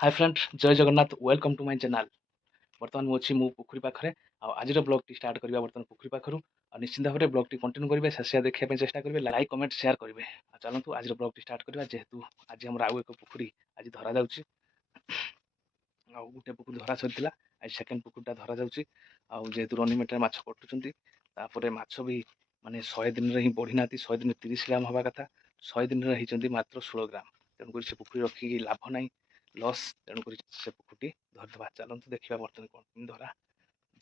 हाय friend जय Jagannath welcome to my channel. बर्तमान मुझे मु पोखरी पाखे आज ब्लॉग टी स्टार्ट करवा बर्तमान पोखरी पाखु निश्चिंत भाव में ब्लॉग टी कंटिन्यू करेंगे शेष देखा चेष्टा करेंगे लाइक कमेंट शेयर करेंगे। चलतु आज ब्लॉग टी स्टार्ट करवा जेहेतु आज आम आउ एक पोखरी आज धरा जाऊँगी गोटे पुकुर धरा सरी आज सेकेंड पुकुरटा धरा जाऊँगी जेहेतु रनी मेटर माछ कटुँच माछ भी माने 100 दिन ही बढ़ी ना 100 दिन 30 ग्राम हवा कथा 100 दिन होती मात्र 16 ग्राम तेणुक से पुखरी रखिकी लाभ ना लस तेणुक से पुकुरटी धरदे। चलतु देखा बर्तमान कौन धरा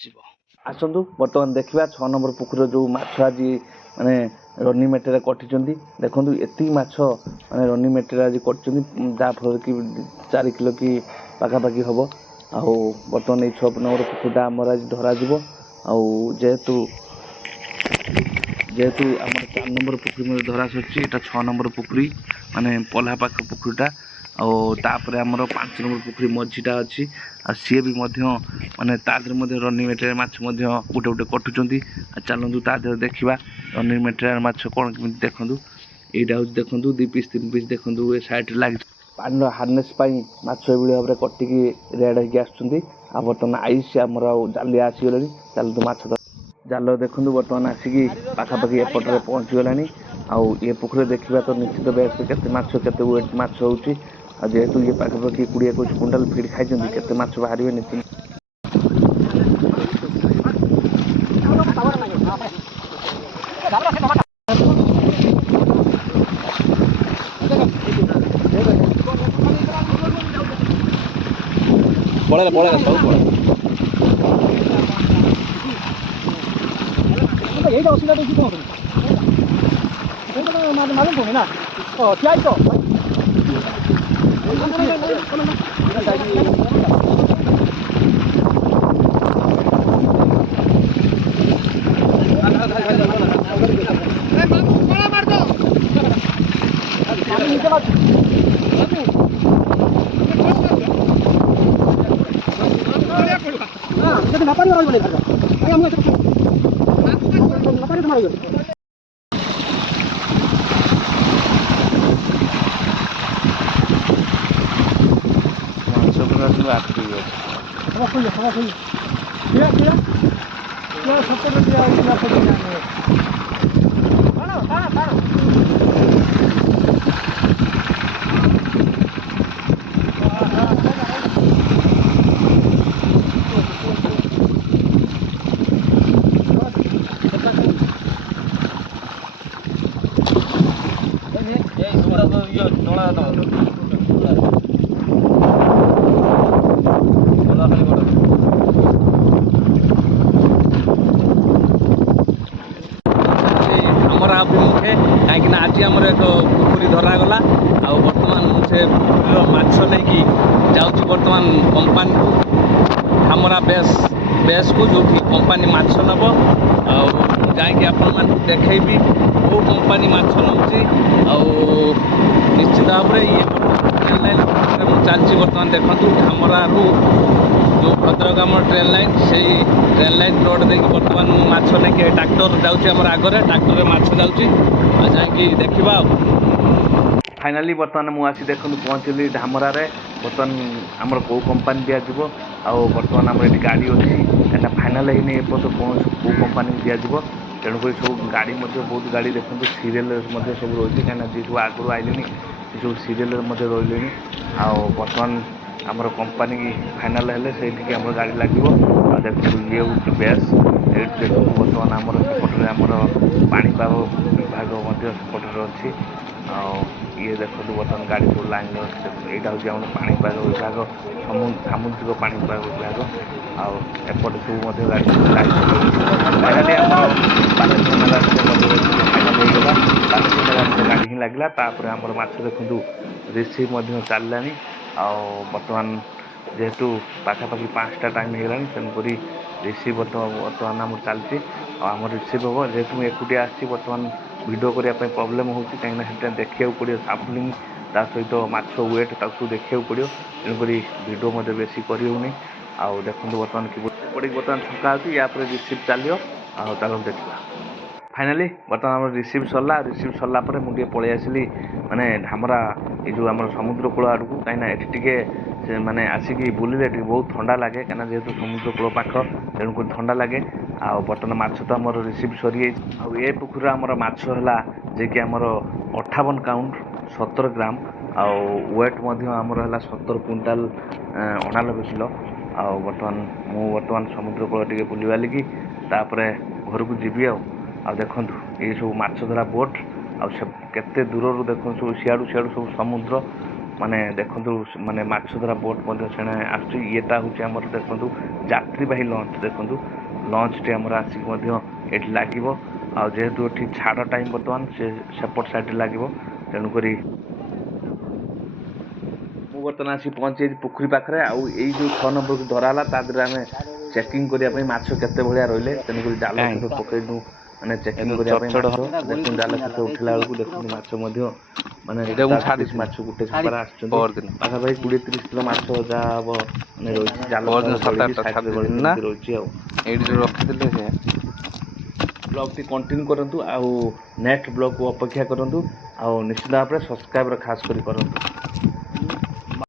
जीव आसतु बर्तमान देखा 6 नंबर पुकुर जो माछ आज माने रनी मेटेरा कटि देखु एति माछ माने रनी मेटेरा आज कटि जहाँफल कि 4 किलो कि पाखापाखि हम आउ बर्तमान ये 6 नंबर पुकुरटा आमर आज धरा जेहेतु जेहेतु आम 4 नंबर पुकुरी धरा सर 6 नंबर पुकुरी माने पल्हा पाख पुकुरीटा आउे आमर 5 नंबर पुकुरी मझीटा अच्छी सी भी माने तादर रनी मेटेरियल माछ गोटे गोटे कटुंट चलतु तादर देखा रनी मेटेरियल माछ कौन कमी देखूँ यहाँ हूँ देखूँ 2 पीस 3 पीस देखूँ ए साइड लगे पानी हार्नेस माछ ये भाव में कटिकी रेड होगी बर्तमान आईसी आमर जालिया आसीगला चलतु माछ जाल देखूँ बर्तमान आसिकी पाखापाखि एपटे पहुँचीगला आउ ये पुकुर देखा तो निश्चित बेस के वेट माछ हो जेहेतु ये पाखापाखि 20-21 क्विंटाल फिड खाई के बाहर निश्चित पड़ेगा सब यही असुविधा देखिए कौन मालूम कौन ना क्या तो व्यापारी अभिमुखे कहीं आज आम एक पुकुरी धरागला आउ बर्तमान से माछ नहीं जाऊँगी बर्तमान कंपानी को हमरा बेस को जो कंपानी माछ नब आई आपण देखी वो कंपानी माछ नौची निश्चित भाव में ये ट्रेन लाइन चलती बर्तमान देखूँ हमरा जो भद्रक आम ट्रेन लाइन से ट्रेन लाइन रोड देखिए बर्तमान माछ नहीं ट्रैक्टर जाऊँगी आगे ट्रैक्टर में माछ जाऊँगी जाकि देखा फाइनाली बर्तमान मुझे देखो पहुँचली धामरा बर्तमान आमर कौ कंपानी दिज्व बर्तमान आम ये गाड़ी अच्छी कहीं फाइनाल है एपर्त कौन कौ कंपानी दिज्व तेणुक सब गाड़ी बहुत गाड़ी देखो सीरियल सब रही कहीं जी सब आगु आइले सब सीरियल रही बर्तमान आमर कंपानी फाइनाल हेल्ले से गाड़ी लगे देखो ये हूँ बेस ये देखो बर्तमान आमर सेपटे आमर पाणीपाग विभाग सेपटे अच्छी ये देखो बर्तमान गाड़ी सब लाइन यहाँ हूँ आम पाणीपाग विभाग सामुद्रिक पाणीपाग विभाग आउट सब गाड़ी लाइन फाइनाली आम गाड़ी ही लगला आमर माछ देखूँ रिसीव चलला बर्तमान जेहेतु पाखापाखि 5टा टाइम होगा तेणुक रिसीव बर्तमान आम चलती आम रिसीव हम जेहेतु मुझे एकुटिया आसी बर्तमान वीडियो करने प्रोब्लेम हो कहीं देखा पड़ो सैम्पलिंग ता सहित माछ वेट देखा पड़ो तेणुक वीडियो मत बेसी करनी देखो बर्तमान कि बर्तमान छका होती या रिसीव चलो चलो देखा फाइनाली बर्तमान रिसीव सरला मुझे पलि आसली माने धामरा ये जो आम समुद्र कूल आड़ को कहीं ये ସେ ମାନେ ଆସିକି ବୁଲିଲେ ଟିକେ ବହୁତ ଥଣ୍ଡା ଲାଗେ, କାହିଁକିନା ଯେହେତୁ ସମୁଦ୍ର କୂଳ ପାଖ ତେଣୁକରି ଥଣ୍ଡା ଲାଗେ। ଆଉ ବର୍ତ୍ତମାନ ମାଛ ତ ଆମର ରିସିଭ୍ ସରିଯାଇଛି। ଆଉ ଏ ପୋଖରୀର ଆମର ମାଛ ହେଲା ଯିଏକି ଆମର 58 କାଉଣ୍ଟ 17 ଗ୍ରାମ, ଆଉ ୱେଟ୍ ମଧ୍ୟ ଆମର ହେଲା 17 କୁଇଣ୍ଟାଲ 89 କିଲୋ। ଆଉ ବର୍ତ୍ତମାନ ସମୁଦ୍ର କୂଳ ଟିକେ ବୁଲିବାଲିକି ତାପରେ ଘରକୁ ଯିବି। ଆଉ ଦେଖନ୍ତୁ ଏଇ ସବୁ ମାଛ ଧରା ବୋଟ୍, ଆଉ ସେ କେତେ ଦୂରରୁ ଦେଖନ୍ତୁ ସବୁ ସିଆଡ଼ୁ ସବୁ ସମୁଦ୍ର, ମାନେ ଦେଖନ୍ତୁ ମାନେ ମାଛ ଧରା ବୋଟ୍ ମଧ୍ୟ ସେଣେ ଆସୁଛି। ଇଏଟା ହେଉଛି ଆମର ଦେଖନ୍ତୁ ଯାତ୍ରୀବାହୀ ଲଞ୍ଚ, ଦେଖନ୍ତୁ ଲଞ୍ଚଟି ଆମର ଆସିକି ମଧ୍ୟ ଏଠି ଲାଗିବ। ଆଉ ଯେହେତୁ ଏଠି ଛାଡ଼ ଟାଇମ୍ ବର୍ତ୍ତମାନ ସେପଟ ସାଇଡ଼ରେ ଲାଗିବ, ତେଣୁକରି ମୁଁ ବର୍ତ୍ତମାନ ଆସିକି ପହଞ୍ଚିଯାଇଛି ପୋଖରୀ ପାଖରେ। ଆଉ ଏଇ ଯେଉଁ 6 ନମ୍ବରକୁ ଧରା ହେଲା ତା ଦେହରେ ଆମେ ଚେକିଂ କରିବା ପାଇଁ ମାଛ କେତେ ଭଳିଆ ରହିଲେ, ତେଣୁକରି ଜାଲ ସହିତ ପକେଇଲୁ ମାନେ ଚେକିଂ କରିବା ପାଇଁ ମାଛ। ଦେଖନ୍ତୁ ଜାଲ ସହିତ ଉଠିଲା ବେଳକୁ ଦେଖନ୍ତୁ ମାଛ ମଧ୍ୟ ମାନେ ଏଇଟା ମୁଁ 30 ମାଛ ଗୋଟେ ଛାପାରେ ଆସୁଛନ୍ତି। ପରଦିନ ପାଖାପାଖି 20-30 କିଲୋ ମାଛ ଯାହା ହବ ମାନେ ରହିଛି, ଜାଲ ପରଦିନ ଫାଲ ଗଳିକି 7-8ଟା ସାଇଡ଼ରେ ଛାଡ଼ିଦେଇଥିଲି ଗଳିକି ନା ଏମିତି ରହିଛି। ଆଉ ଏଇଠି ଯେଉଁ ରଖିଥିଲେ ସେ ବ୍ଲଗ୍ଟି କଣ୍ଟିନ୍ୟୁ କରନ୍ତୁ, ଆଉ ନେକ୍ସଟ ବ୍ଲଗ୍କୁ ଅପେକ୍ଷା କରନ୍ତୁ, ଆଉ ନିଶ୍ଚିତ ଭାବରେ ସବସ୍କ୍ରାଇବ୍ ଖାସ୍ କରି କରନ୍ତୁ।